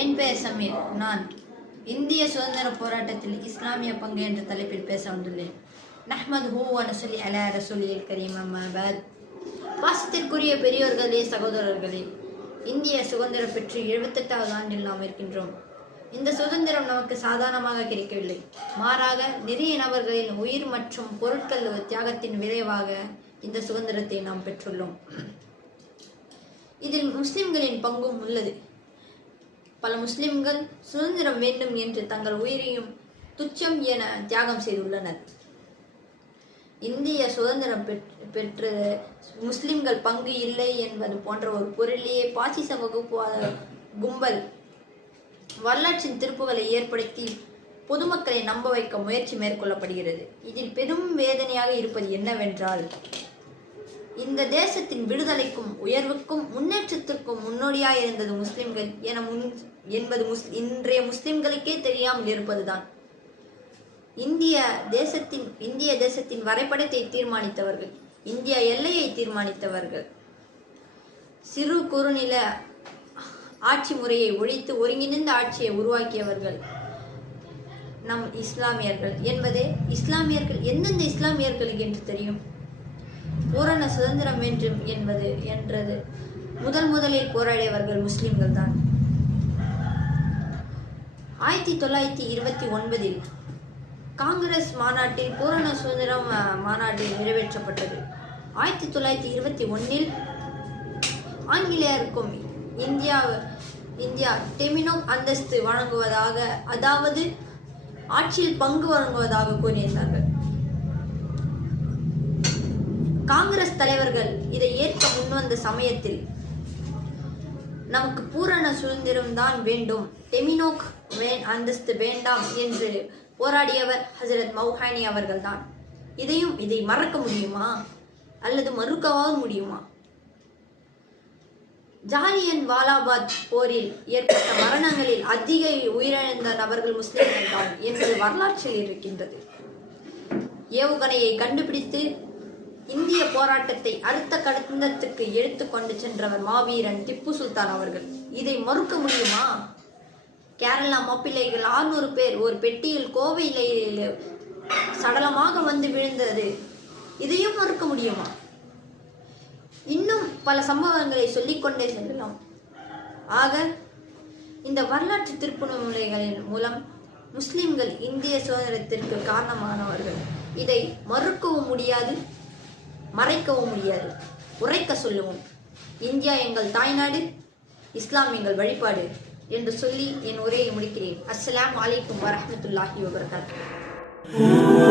என் பெயர் சமீர். நான் இந்திய சுதந்திர போராட்டத்தில் இஸ்லாமிய பங்கு என்ற தலைப்பில் பேச வந்துள்ளேன். நஹ்மதுஹு வ நுஸல்லி அலா ரசூலில் கரீம் அம்மா பஅத். பாசத்திற்குரிய பெரியோர்களே, சகோதரர்களே, இந்திய சுதந்திரம் பெற்று 78வது ஆண்டில் நாம் இருக்கின்றோம். இந்த சுதந்திரம் நமக்கு சாதாரணமாக கிடைக்கவில்லை. மாறாக நிறைய நபர்களின் உயிர் மற்றும் பொருட்கள் தியாகத்தின் விளைவாக இந்த சுதந்திரத்தை நாம் பெற்றுள்ளோம். இதில் முஸ்லிம்களின் பங்கும் உள்ளது. பல முஸ்லிம்கள் சுதந்திரம் வேண்டும் என்று தங்கள் உயிரையும் துச்சம் என தியாகம் செய்துள்ளனர். இந்திய சுதந்திரம் பெற்று முஸ்லிம்கள் பங்கு இல்லை என்பது போன்ற ஒரு பொருளையே பாசிச வகுப்புவாத கும்பல் வரலாற்றின் திருப்புகளை ஏற்படுத்தி பொதுமக்களை நம்ப வைக்க முயற்சி மேற்கொள்ளப்படுகிறது. இதில் பெரும் வேதனையாக இருப்பது என்னவென்றால், இந்த தேசத்தின் விடுதலைக்கும் உயர்வுக்கும் முன்னேற்றத்திற்கும் முன்னோடியாக இருந்தது முஸ்லிம்கள் என்பது இன்றைய முஸ்லிம்களுக்கே தெரியாமல் இருப்பதுதான். இந்திய தேசத்தின் வரைபடத்தை தீர்மானித்தவர்கள், இந்திய எல்லையை தீர்மானித்தவர்கள், சிறு குறுநில ஆட்சி முறையை ஒழித்து ஒருங்கிணைந்த ஆட்சியை உருவாக்கியவர்கள் நம் இஸ்லாமியர்கள் என்பதே. எந்தெந்த இஸ்லாமியர்களுக்கு என்று தெரியும்? பூரண சுதந்திரம் வேண்டும் என்றது முதலில் போராடியவர்கள் முஸ்லிம்கள் தான். 1929 காங்கிரஸ் மாநாட்டில் பூரண சுதந்திரம் மாநாடு நிறைவேற்றப்பட்டது. 1921 ஆங்கிலேயருக்கும் இந்தியா டெமினோக் அந்தஸ்து வழங்குவதாக, அதாவது ஆட்சியில் பங்கு வழங்குவதாக கூறியிருந்தார்கள். காங்கிரஸ் தலைவர்கள் இதை ஏற்க முன்வந்த சமயத்தில் நமக்கு பூரண சுதந்திரம் தான் வேண்டும், டெமினோக் அந்தஸ்து வேண்டாம் என்று போராடியவர் ஹசரத் மௌஹானி அவர்கள் தான். இதை மறக்க முடியுமா அல்லது மறுக்கவாவது முடியுமா? ஜாலியன் வாலாபாக் போரில் ஏற்பட்ட மரணங்களில் அதிக உயிரிழந்த நபர்கள் முஸ்லிம்கள் தான் என்பது வரலாற்றில் இருக்கின்றது. ஏவுகணையை கண்டுபிடித்து இந்திய போராட்டத்தை அடுத்த கட்டத்துக்கு எடுத்து கொண்டு சென்றவர் மாவீரன் திப்பு சுல்தான் அவர்கள். இதை மறுக்க முடியுமா? கேரளா மாப்பிள்ளைகள் 600 பேர் ஒரு பெட்டியில் கோவையில் சடலமாக வந்து விழுந்தது. இதையும் மறுக்க முடியுமா? இன்னும் பல சம்பவங்களை சொல்லிக்கொண்டே செல்லலாம். ஆக இந்த வரலாற்று திருப்புமுனைகளின் மூலம் முஸ்லிம்கள் இந்திய சுதந்திரத்திற்கு காரணமானவர்கள். இதை மறுக்கவும் முடியாது, மறைக்கவும் முடியாது. உரைக்க சொல்லுவோம். இந்தியா எங்கள் தாய்நாடு, இஸ்லாம் எங்கள் வழிபாடு என்று சொல்லி என் உரையை முடிக்கிறேன். அஸ்ஸலாமு அலைக்கும் வரஹ்மத்துல்லாஹி வபரகாத்துஹு.